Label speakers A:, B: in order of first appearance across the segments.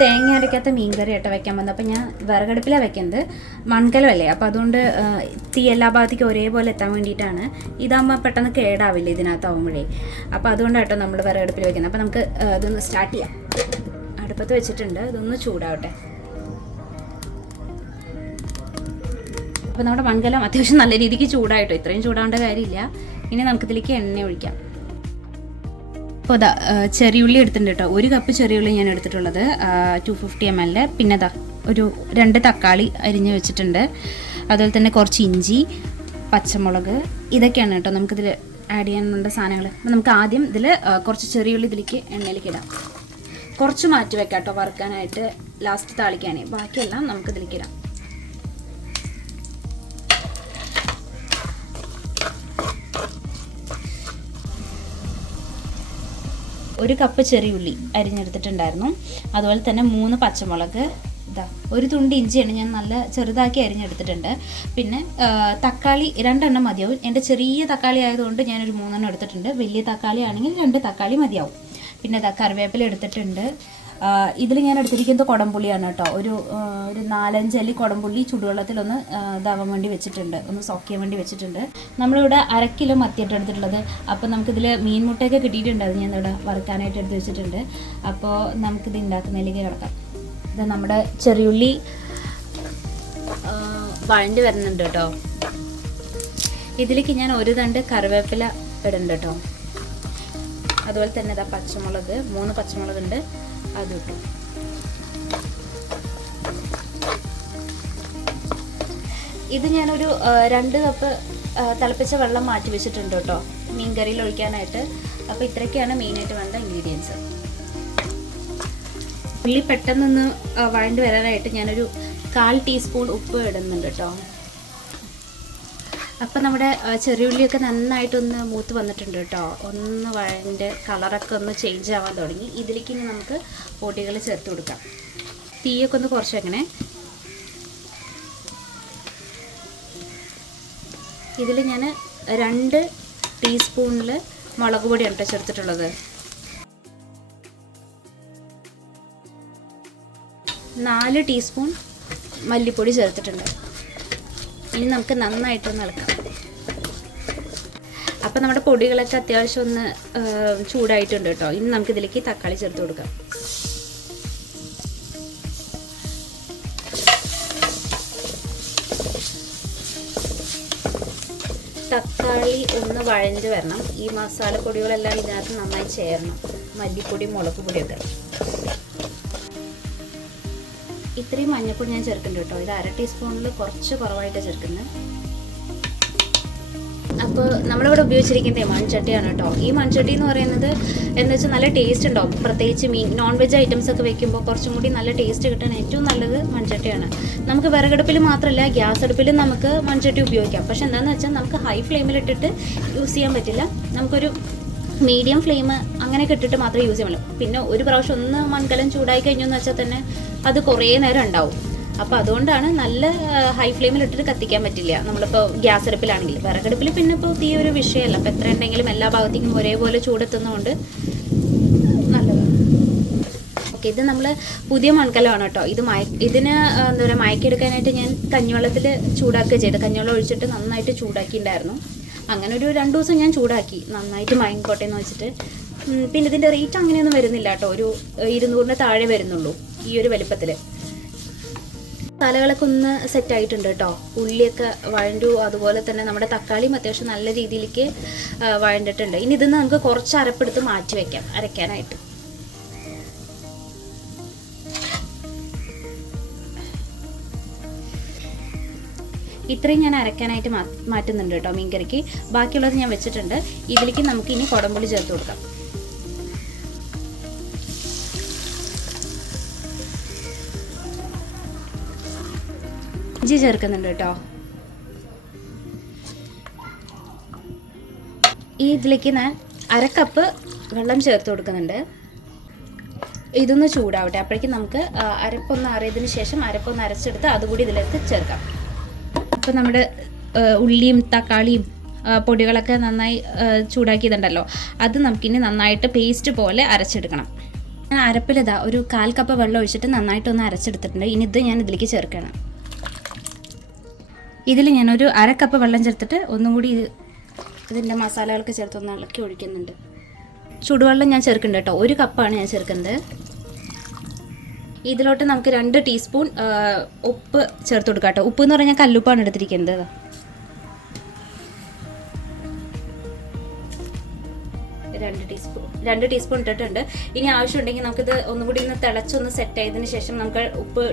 A: തേങ്ങ അരയ്ക്കാത്ത മീൻകറി ആയിട്ട് വെക്കാൻ വന്നത് അപ്പം ഞാൻ വിറകടുപ്പിലാണ് വെക്കുന്നത്. മൺകലമല്ലേ? അപ്പോൾ അതുകൊണ്ട് തീ എല്ലാ ഭാഗത്തേക്കും ഒരേപോലെ എത്താൻ വേണ്ടിയിട്ടാണ്. ഇതാകുമ്പോൾ പെട്ടെന്ന് കേടാവില്ല ഇതിനകത്താവുമ്പോഴേ? അപ്പോൾ അതുകൊണ്ടാട്ടോ നമ്മൾ വിറകടുപ്പിൽ വെക്കുന്നത്. അപ്പോൾ നമുക്ക് ഇതൊന്ന് സ്റ്റാർട്ട് ചെയ്യാം. അടുപ്പത്ത് വെച്ചിട്ടുണ്ട്. ഇതൊന്ന് ചൂടാവട്ടെ. അപ്പോൾ നമ്മുടെ മൺകലം അത്യാവശ്യം നല്ല രീതിക്ക് ചൂടായിട്ടോ. ഇത്രയും ചൂടാവേണ്ട കാര്യമില്ല. ഇനി നമുക്കിതിലേക്ക് എണ്ണ ഒഴിക്കാം. അപ്പോൾ അതാ ചെറിയുള്ളി എടുത്തിട്ടുണ്ട് കേട്ടോ. ഒരു കപ്പ് ചെറിയുള്ളി ഞാൻ എടുത്തിട്ടുള്ളത്. ടു ഫിഫ്റ്റി എം എല്ലിൽ പിന്നെ അതാ ഒരു രണ്ട് തക്കാളി അരിഞ്ഞ് വെച്ചിട്ടുണ്ട്. അതുപോലെ തന്നെ കുറച്ച് ഇഞ്ചി പച്ചമുളക് ഇതൊക്കെയാണ് കേട്ടോ നമുക്കിതിൽ ആഡ് ചെയ്യാനുള്ള സാധനങ്ങൾ അപ്പോൾ നമുക്ക് ആദ്യം ഇതിൽ കുറച്ച് ചെറിയുള്ളി ഇതിലേക്ക് എണ്ണയിലേക്ക് ഇടാം. കുറച്ച് മാറ്റി വെക്കാം കേട്ടോ വറുക്കാനായിട്ട് ലാസ്റ്റ് താളിക്കാനേ. ബാക്കിയെല്ലാം നമുക്ക് ഇതിലേക്ക് ഇടാം. ഒരു കപ്പ് ചെറിയ ചെറിയുള്ളി അരിഞ്ഞെടുത്തിട്ടുണ്ടായിരുന്നു. അതുപോലെ തന്നെ മൂന്ന് പച്ചമുളക്. ഇതാ ഒരു തുണ്ട് ഇഞ്ചിയാണ് ഞാൻ നല്ല ചെറുതാക്കി അരിഞ്ഞെടുത്തിട്ടുണ്ട്. പിന്നെ തക്കാളി രണ്ടെണ്ണം മതിയാവും. എന്റെ ചെറിയ തക്കാളി ആയതുകൊണ്ട് ഞാനൊരു മൂന്നെണ്ണം എടുത്തിട്ടുണ്ട്. വലിയ തക്കാളി ആണെങ്കിൽ രണ്ട് തക്കാളി മതിയാവും. പിന്നെ ഇതാ കറിവേപ്പില എടുത്തിട്ടുണ്ട്. ഇതിൽ ഞാൻ എടുത്തിരിക്കുന്നത് കുടംപുള്ളിയാണ് കേട്ടോ. ഒരു ഒരു നാലഞ്ചല്ലി കുടംപുള്ളി ചുടുവെള്ളത്തിലൊന്ന് ഇതാവാൻ വേണ്ടി വെച്ചിട്ടുണ്ട്. ഒന്ന് സോക്ക് ചെയ്യാൻ വേണ്ടി വെച്ചിട്ടുണ്ട്. നമ്മളിവിടെ അര കിലോ മത്തിയിട്ട് എടുത്തിട്ടുള്ളത്. അപ്പോൾ നമുക്കിതിൽ മീൻ മുട്ടയൊക്കെ കിട്ടിയിട്ടുണ്ട്. അത് ഞാൻ ഇവിടെ വറുക്കാനായിട്ട് എടുത്ത് വെച്ചിട്ടുണ്ട്. അപ്പോൾ നമുക്കിത് ഉണ്ടാക്കുന്നതിലേക്ക് കിടക്കാം. ഇത് നമ്മുടെ ചെറിയുള്ളി വഴണ്ടി വരുന്നുണ്ട് കേട്ടോ. ഇതിലേക്ക് ഞാൻ ഒരു തണ്ട് കറിവേപ്പില ഇടുന്നുണ്ട് കേട്ടോ. അതുപോലെ തന്നെ ഇതാ പച്ചമുളക് മൂന്ന് പച്ചമുളക് ഉണ്ട് അത് ഇട്ടു. ഇത് ഞാനൊരു രണ്ട് കപ്പ് തിളപ്പിച്ച വെള്ളം മാറ്റി വെച്ചിട്ടുണ്ട് കേട്ടോ. മീൻ കറിയിൽ ഒഴിക്കാനായിട്ട്. അപ്പോൾ ഇത്രയൊക്കെയാണ് മെയിനായിട്ട് വേണ്ട ഇൻഗ്രീഡിയൻസ് ഉള്ളി പെട്ടെന്നൊന്ന് വഴണ്ട് വരാനായിട്ട് ഞാനൊരു കാൽ ടീസ്പൂൺ ഉപ്പ് ഇടുന്നുണ്ട് കേട്ടോ. അപ്പം നമ്മുടെ ചെറിയുള്ളിയൊക്കെ നന്നായിട്ടൊന്ന് മൂത്ത് വന്നിട്ടുണ്ട് കേട്ടോ. ഒന്ന് അതിന്റെ കളറൊക്കെ ഒന്ന് ചേഞ്ച് ആവാൻ തുടങ്ങി. ഇതിലേക്ക് ഇനി നമുക്ക് പൊടികൾ ചേർത്ത് കൊടുക്കാം. തീയൊക്കെ ഒന്ന് കുറച്ച് വെക്കണേ. ഇതിൽ ഞാൻ രണ്ട് ടീസ്പൂണിൽ മുളക് പൊടിയാണ് കേട്ടോ ചേർത്തിട്ടുള്ളത്. നാല് ടീസ്പൂൺ മല്ലിപ്പൊടി ചേർത്തിട്ടുണ്ട്. ഇനി നമുക്ക് നന്നായിട്ടൊന്ന് ഇളക്കാം. അപ്പോൾ നമ്മുടെ പൊടികളൊക്കെ അത്യാവശ്യം ഒന്ന് ചൂടായിട്ടുണ്ട് കേട്ടോ. ഇനി നമുക്ക് ഇതിലേക്ക് തക്കാളി ചേർത്ത് കൊടുക്കാം. തക്കാളി ഒന്ന് വഴഞ്ഞ് വരണം. ഈ മസാലപ്പൊടികളെല്ലാം ഇതിനകത്ത് നന്നായി ചേരണം. മല്ലിപ്പൊടി മുളക് പൊടിയൊക്കെ ഇത്രയും മഞ്ഞൾപ്പൊടി ഞാൻ ചേർക്കുന്നുണ്ട് കേട്ടോ. ഇത് അര ടീസ്പൂണിൽ കുറച്ച് കുറവായിട്ട് ചേർക്കുന്നത് അപ്പോൾ നമ്മളിവിടെ ഉപയോഗിച്ചിരിക്കുന്നത് മൺചട്ടിയാണ് കേട്ടോ. ഈ മൺചട്ടി എന്ന് പറയുന്നത് എന്താ വെച്ചാൽ നല്ല ടേസ്റ്റ് ഉണ്ടാവും. പ്രത്യേകിച്ച് മീൻ നോൺ വെജ് ഐറ്റംസ് ഒക്കെ വെക്കുമ്പോൾ കുറച്ചും കൂടി നല്ല ടേസ്റ്റ് കിട്ടാൻ ഏറ്റവും നല്ലത് മൺചട്ടിയാണ്. നമുക്ക് വിറകടുപ്പിൽ മാത്രമല്ല ഗ്യാസ് അടുപ്പിലും നമുക്ക് മൺചട്ടി ഉപയോഗിക്കാം. പക്ഷെ എന്താണെന്ന് വെച്ചാൽ നമുക്ക് ഹൈ ഫ്ലെയിമിലിട്ടിട്ട് യൂസ് ചെയ്യാൻ പറ്റില്ല. നമുക്കൊരു മീഡിയം ഫ്ലെയിം അങ്ങനെയൊക്കെ ഇട്ടിട്ട് മാത്രമേ യൂസ് ചെയ്യുള്ളൂ. പിന്നെ ഒരു പ്രാവശ്യം ഒന്ന് മൺകലം ചൂടായി കഴിഞ്ഞു എന്ന് വെച്ചാൽ തന്നെ അത് കുറേ നേരം ഉണ്ടാവും. അപ്പോൾ അതുകൊണ്ടാണ് നല്ല ഹൈ ഫ്ലെയിമിൽ ഇട്ടിട്ട് കത്തിക്കാൻ പറ്റില്ല. നമ്മളിപ്പോൾ ഗ്യാസ് അടുപ്പിലാണെങ്കിൽ. വിറകടുപ്പിൽ പിന്നെ ഇപ്പോൾ തീ ഒരു വിഷയമല്ല. അപ്പോൾ എത്ര ഉണ്ടെങ്കിലും എല്ലാ ഭാഗത്തേക്കും ഒരേപോലെ ചൂടെത്തുന്നതുകൊണ്ട് നല്ലതാണ്. ഓക്കെ ഇത് നമ്മൾ പുതിയ മൺകലമാണ് കേട്ടോ. ഇത് മയ ഇതിന് എന്താ പറയുക മയക്കിയെടുക്കാനായിട്ട് ഞാൻ കഞ്ഞിവെള്ളത്തിൽ ചൂടാക്കുക ചെയ്ത്. കഞ്ഞിവെള്ളം ഒഴിച്ചിട്ട് നന്നായിട്ട് ചൂടാക്കിയിട്ടുണ്ടായിരുന്നു. അങ്ങനെ ഒരു രണ്ട് ദിവസം ഞാൻ ചൂടാക്കി. നന്നായിട്ട് മയങ്ങിക്കോട്ടെ എന്ന് വെച്ചിട്ട് പിന്നെ ഇതിന്റെ റേറ്റ് അങ്ങനെയൊന്നും വരുന്നില്ല കേട്ടോ. ഒരു ഇരുന്നൂറിന് താഴെ വരുന്നുള്ളൂ ഈ ഒരു വലിപ്പത്തിൽ തലകളൊക്കെ ഒന്ന് സെറ്റ് ആയിട്ടുണ്ട് കേട്ടോ. ഉള്ളിയൊക്കെ വഴണ്ടു. അതുപോലെ തന്നെ നമ്മുടെ തക്കാളിയും അത്യാവശ്യം നല്ല രീതിയിലേക്ക് വഴണ്ടിട്ടുണ്ട്. ഇനി ഇതിന്ന് നമുക്ക് കുറച്ച് അരപ്പെടുത്ത് മാറ്റി വെക്കാം അരയ്ക്കാനായിട്ട്. ഇത്രയും ഞാൻ അരക്കാനായിട്ട് മാറ്റുന്നുണ്ട് കേട്ടോ മീൻകറിക്ക്. ബാക്കിയുള്ളത് ഞാൻ വെച്ചിട്ടുണ്ട്. ഇതിലേക്ക് നമുക്ക് ഇനി കുടംപുളി ചേർത്ത് കൊടുക്കാം. ഇഞ്ചി ചേർക്കുന്നുണ്ട് കേട്ടോ. ഈ ഇതിലേക്ക് ഞാൻ അര കപ്പ് വെള്ളം ചേർത്ത് കൊടുക്കുന്നുണ്ട്. ഇതൊന്ന് ചൂടാവട്ടെ. അപ്പോഴേക്കും നമുക്ക് അരപ്പൊന്ന് അറിയതിന് ശേഷം അരപ്പൊന്ന് അരച്ചെടുത്ത് അതുകൂടി ഇതിലേക്ക് ചേർക്കാം. അപ്പോൾ നമ്മുടെ ഉള്ളിയും തക്കാളിയും പൊടികളൊക്കെ നന്നായി ചൂടാക്കിയതുണ്ടല്ലോ. അത് നമുക്കിനി നന്നായിട്ട് പേസ്റ്റ് പോലെ അരച്ചെടുക്കണം. ഞാൻ അരപ്പിലിതാ ഒരു കാൽ കപ്പ് വെള്ളം ഒഴിച്ചിട്ട് നന്നായിട്ടൊന്ന് അരച്ചെടുത്തിട്ടുണ്ട്. ഇനി ഇത് ഞാൻ ഇതിലേക്ക് ചേർക്കണം ഇതിൽ ഞാനൊരു അര കപ്പ് വെള്ളം ചേർത്തിട്ട് ഒന്നും കൂടി ഇത് ഇതിന്റെ മസാലകൾക്ക് ചേർത്തൊന്ന് ഇളക്കി ഒഴിക്കുന്നുണ്ട്. ചൂടുവെള്ളം ഞാൻ ചേർക്കുന്നുണ്ട് കേട്ടോ. ഒരു കപ്പാണ് ഞാൻ ചേർക്കുന്നത്. ഇതിലോട്ട് നമുക്ക് രണ്ട് ടീസ്പൂൺ ഉപ്പ് ചേർത്ത് കൊടുക്കാം കേട്ടോ. ഉപ്പ് എന്ന് പറഞ്ഞാൽ കല്ലുപ്പാണ് എടുത്തിരിക്കുന്നത് രണ്ട് ടീസ്പൂൺ രണ്ട് ടീസ്പൂൺ ഇട്ടിട്ടുണ്ട്. ഇനി ആവശ്യമുണ്ടെങ്കിൽ നമുക്കിത് ഒന്നും കൂടി ഒന്ന് തിളച്ചൊന്ന് സെറ്റ് ആയതിനു ശേഷം നമുക്ക് ഉപ്പ്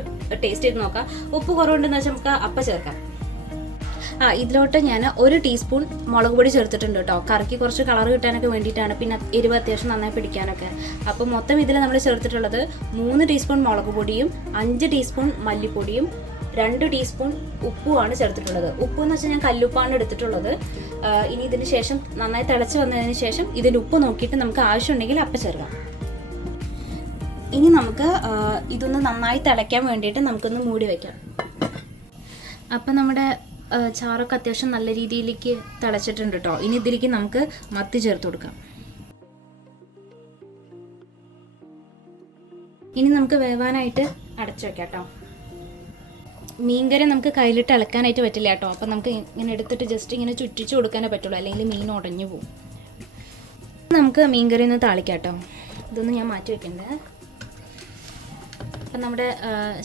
A: ടേസ്റ്റ് ചെയ്ത് നോക്കാം. ഉപ്പ് കുറവുണ്ടെന്ന് വെച്ചാൽ നമുക്ക് അപ്പ ചേർക്കാം. ആ ഇതിലോട്ട് ഞാൻ ഒരു ടീസ്പൂൺ മുളക് പൊടി ചേർത്തിട്ടുണ്ട് കേട്ടോ. കറിക്ക് കുറച്ച് കളർ കിട്ടാനൊക്കെ വേണ്ടിയിട്ടാണ്. പിന്നെ എരിവ് അത്യാവശ്യം നന്നായി പിടിക്കാനൊക്കെ. അപ്പോൾ മൊത്തം ഇതിൽ നമ്മൾ ചേർത്തിട്ടുള്ളത് മൂന്ന് ടീസ്പൂൺ മുളക് പൊടിയും അഞ്ച് ടീസ്പൂൺ മല്ലിപ്പൊടിയും രണ്ട് ടീസ്പൂൺ ഉപ്പുമാണ് ചേർത്തിട്ടുള്ളത്. ഉപ്പ് എന്ന് വെച്ചാൽ ഞാൻ കല്ലുപ്പാണ് എടുത്തിട്ടുള്ളത്. ഇനി ഇതിന് ശേഷം നന്നായി തിളച്ച് വന്നതിന് ശേഷം ഇതിന്റെ ഉപ്പ് നോക്കിയിട്ട് നമുക്ക് ആവശ്യമുണ്ടെങ്കിൽ അപ്പം ചേർക്കാം. ഇനി നമുക്ക് ഇതൊന്ന് നന്നായി തിളയ്ക്കാൻ വേണ്ടിയിട്ട് നമുക്കൊന്ന് മൂടി വയ്ക്കാം അപ്പം നമ്മുടെ ചാറൊക്കെ അത്യാവശ്യം നല്ല രീതിയിലേക്ക് തിളച്ചിട്ടുണ്ട് കേട്ടോ ഇനി ഇതിലേക്ക് നമുക്ക് മത്തി ചേർത്ത് കൊടുക്കാം. ഇനി നമുക്ക് വേവാനായിട്ട് അടച്ചു വെക്കാം കേട്ടോ മീൻകറി നമുക്ക് കയ്യിലിട്ട് ഇളക്കാനായിട്ട് പറ്റില്ല കേട്ടോ അപ്പം നമുക്ക് ഇങ്ങനെ എടുത്തിട്ട് ജസ്റ്റ് ഇങ്ങനെ ചുറ്റിച്ചു കൊടുക്കാനേ പറ്റുള്ളൂ. അല്ലെങ്കിൽ മീൻ ഉടഞ്ഞു പോകും നമുക്ക് മീൻകറി ഒന്ന് താളിക്കാം കേട്ടോ ഇതൊന്ന് ഞാൻ മാറ്റി വെക്കണ്ടേ. അപ്പം നമ്മുടെ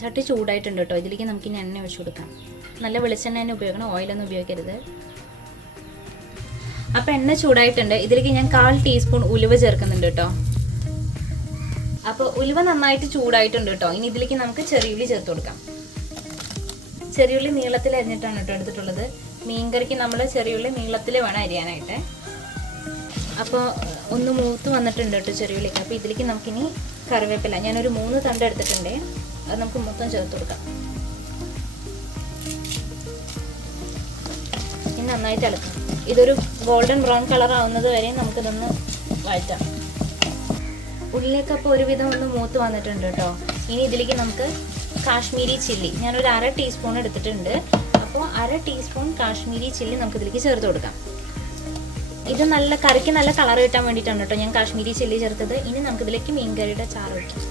A: ചട്ടി ചൂടായിട്ടുണ്ട് കേട്ടോ ഇതിലേക്ക് നമുക്ക് ഇനി എണ്ണ ഒഴിച്ചു കൊടുക്കാം. നല്ല വെളിച്ചെണ്ണ തന്നെ ഉപയോഗിക്കണം. ഓയിലൊന്നും ഉപയോഗിക്കരുത്. അപ്പം എണ്ണ ചൂടായിട്ടുണ്ട്. ഇതിലേക്ക് ഞാൻ കാൽ ടീസ്പൂൺ ഉലുവ ചേർക്കുന്നുണ്ട് കേട്ടോ. അപ്പോൾ ഉലുവ നന്നായിട്ട് ചൂടായിട്ടുണ്ട് കേട്ടോ. ഇനി ഇതിലേക്ക് നമുക്ക് ചെറിയുള്ളി ചേർത്ത് കൊടുക്കാം. ചെറിയുള്ളി നീളത്തിൽ അരിഞ്ഞിട്ടാണ് കേട്ടോ എടുത്തിട്ടുള്ളത്. മീൻകറിക്ക് നമ്മൾ ചെറിയുള്ളി നീളത്തിൽ വേണം അരിയാനായിട്ട്. അപ്പോൾ ഒന്ന് മൂത്ത് വന്നിട്ടുണ്ട് കേട്ടോ ചെറിയുള്ളിക്ക് അപ്പോൾ ഇതിലേക്ക് നമുക്കിനി കറിവേപ്പില. ഞാനൊരു മൂന്ന് തണ്ട് എടുത്തിട്ടുണ്ട്. അത് നമുക്ക് മൊത്തം ചേർത്ത് കൊടുക്കാം. നന്നായിട്ട് ഇളക്കാം ഇതൊരു ഗോൾഡൻ ബ്രൗൺ കളർ ആവുന്നത് വരെ നമുക്കിതൊന്ന് വഴറ്റാം. ഉള്ളിലേക്ക് അപ്പോൾ ഒരുവിധം ഒന്ന് മൂത്ത് വന്നിട്ടുണ്ട് കേട്ടോ. ഇനി ഇതിലേക്ക് നമുക്ക് കാശ്മീരി ചില്ലി. ഞാനൊരു അര ടീസ്പൂൺ എടുത്തിട്ടുണ്ട്. അപ്പോൾ അര ടീസ്പൂൺ കാശ്മീരി ചില്ലി നമുക്ക് ഇതിലേക്ക് ചേർത്ത് കൊടുക്കാം. ഇത് നല്ല കറിക്ക് നല്ല കളർ കിട്ടാൻ വേണ്ടിയിട്ടാണ് കേട്ടോ ഞാൻ കാശ്മീരി ചില്ലി ചേർത്തത്. ഇനി നമുക്ക് ഇതിലേക്ക് മീൻകറിയുടെ ചാറ് വയ്ക്കാം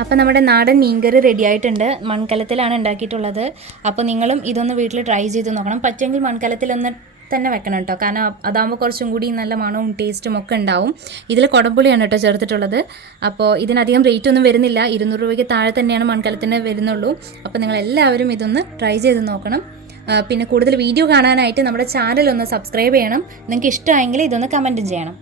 A: അപ്പോൾ നമ്മുടെ നാടൻ മീൻകറി റെഡി ആയിട്ടുണ്ട്. മൺകലത്തിലാണ് ഉണ്ടാക്കിയിട്ടുള്ളത്. അപ്പോൾ നിങ്ങളും ഇതൊന്ന് വീട്ടിൽ ട്രൈ ചെയ്ത് നോക്കണം. പറ്റുമെങ്കിൽ മൺകലത്തിലൊന്ന് തന്നെ വെക്കണം കേട്ടോ കാരണം അതാകുമ്പോൾ കുറച്ചും കൂടി നല്ല മണവും ടേസ്റ്റും ഒക്കെ ഉണ്ടാവും. ഇതിൽ കുടംപുളിയാണ് കേട്ടോ ചേർത്തിട്ടുള്ളത്. അപ്പോൾ ഇതിനധികം റേറ്റ് ഒന്നും വരുന്നില്ല. ഇരുന്നൂറ് രൂപയ്ക്ക് താഴെ തന്നെയാണ് മൺകലത്തിന് വരുന്നുള്ളൂ. അപ്പോൾ നിങ്ങൾ എല്ലാവരും ഇതൊന്ന് ട്രൈ ചെയ്ത് നോക്കണം. പിന്നെ കൂടുതൽ വീഡിയോ കാണാനായിട്ട് നമ്മുടെ ചാനൽ ഒന്ന് സബ്സ്ക്രൈബ് ചെയ്യണം. നിങ്ങൾക്ക് ഇഷ്ടമായെങ്കിൽ ഇതൊന്ന് കമന്റും ചെയ്യണം.